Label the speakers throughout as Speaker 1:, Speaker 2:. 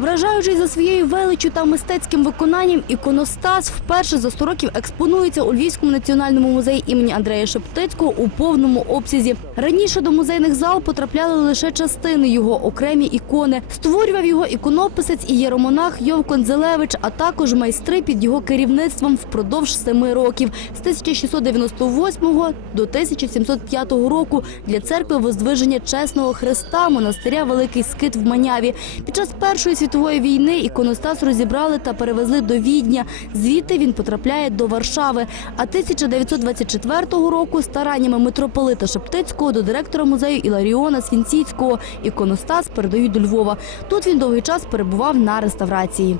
Speaker 1: Вражаючий за своєю величчю та мистецьким виконанням, іконостас вперше за 100 років експонується у Львівському національному музеї імені Андрея Шептицького у повному обсязі. Раніше до музейних зал потрапляли лише частини його окремі ікони. Створював його іконописець і єромонах Йов Конзелевич, а також майстри під його керівництвом впродовж семи років з 1698 до 1705 року для церкви Воздвиження Чесного Христа монастиря Великий Скит в Маняві. Під час Першої світової війни іконостас розібрали та перевезли до Відня. Звідти він потрапляє до Варшави. А 1924 року стараннями митрополита Шептицького до директора музею Іларіона Свінціцького іконостас передають до Львова. Тут він довгий час перебував на реставрації.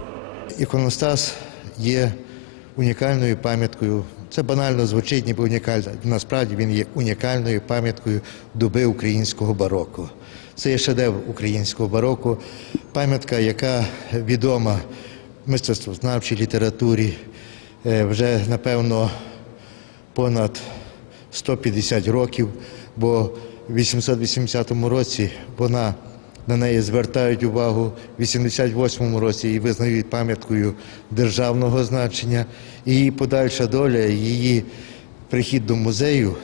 Speaker 2: Іконостас є унікальною пам'яткою. Це банально звучить, ніби унікальна. Насправді він є унікальною пам'яткою доби українського бароко. Це є шедевр українського бароко, пам'ятка, яка відома мистецтвознавчій літературі е, вже напевно понад 150 років, бо в 880 році вона на неї звертають увагу в 88-му році і визнають пам'яткою державного значення. І її подальша доля, її прихід до музею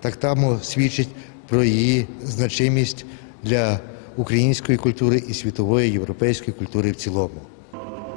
Speaker 2: так само свідчить про її значимість для української культури і світової європейської культури в цілому.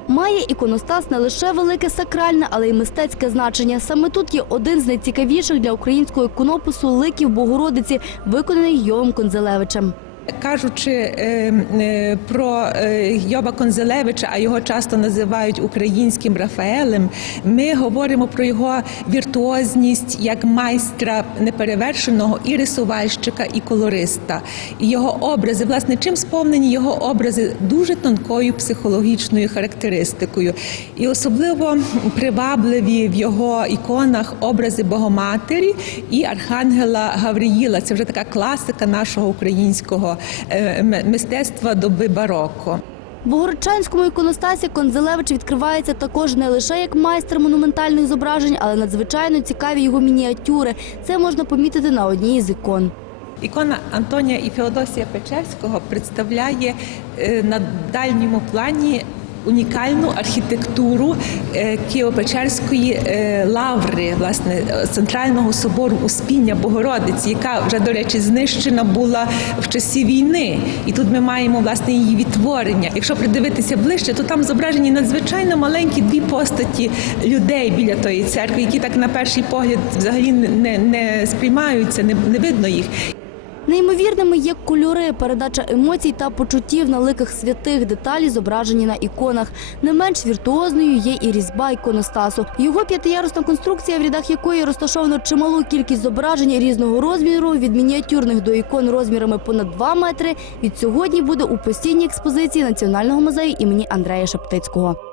Speaker 1: Має іконостас не лише велике сакральне, але й мистецьке значення. Саме тут є один з найцікавіших для українського іконопису ликів Богородиці, виконаний Йовом Конзелевичем.
Speaker 3: Кажучи е, е, про е, Йоба Конзелевича, а його часто називають українським Рафаелем, ми говоримо про його віртуозність як майстра неперевершеного і рисувальщика, і колориста. І його образи, власне, чим сповнені його образи дуже тонкою психологічною характеристикою. І особливо привабливі в його іконах образи Богоматері і Архангела Гавриїла. Це вже така класика нашого українського е, мистецтва доби бароко.
Speaker 1: В Богородчанському іконостасі Конзелевич відкривається також не лише як майстер монументальних зображень, але надзвичайно цікаві його мініатюри. Це можна помітити на одній з ікон.
Speaker 3: Ікона Антонія і Феодосія Печерського представляє е, на дальньому плані унікальну архітектуру е, Києво-Печерської е, лаври, власне, центрального собору Успіння Богородиці, яка вже, до речі, знищена була в часі війни. І тут ми маємо власне її відтворення. Якщо придивитися ближче, то там зображені надзвичайно маленькі дві постаті людей біля тої церкви, які так на перший погляд взагалі не, не сприймаються, не, не видно їх.
Speaker 1: Неймовірними є кольори, передача емоцій та почуттів на ликах святих, деталі зображені на іконах. Не менш віртуозною є і різьба іконостасу. Його п'ятиярусна конструкція, в рядах якої розташовано чималу кількість зображень різного розміру, від мініатюрних до ікон розмірами понад 2 метри, від сьогодні буде у постійній експозиції Національного музею імені Андрея Шептицького.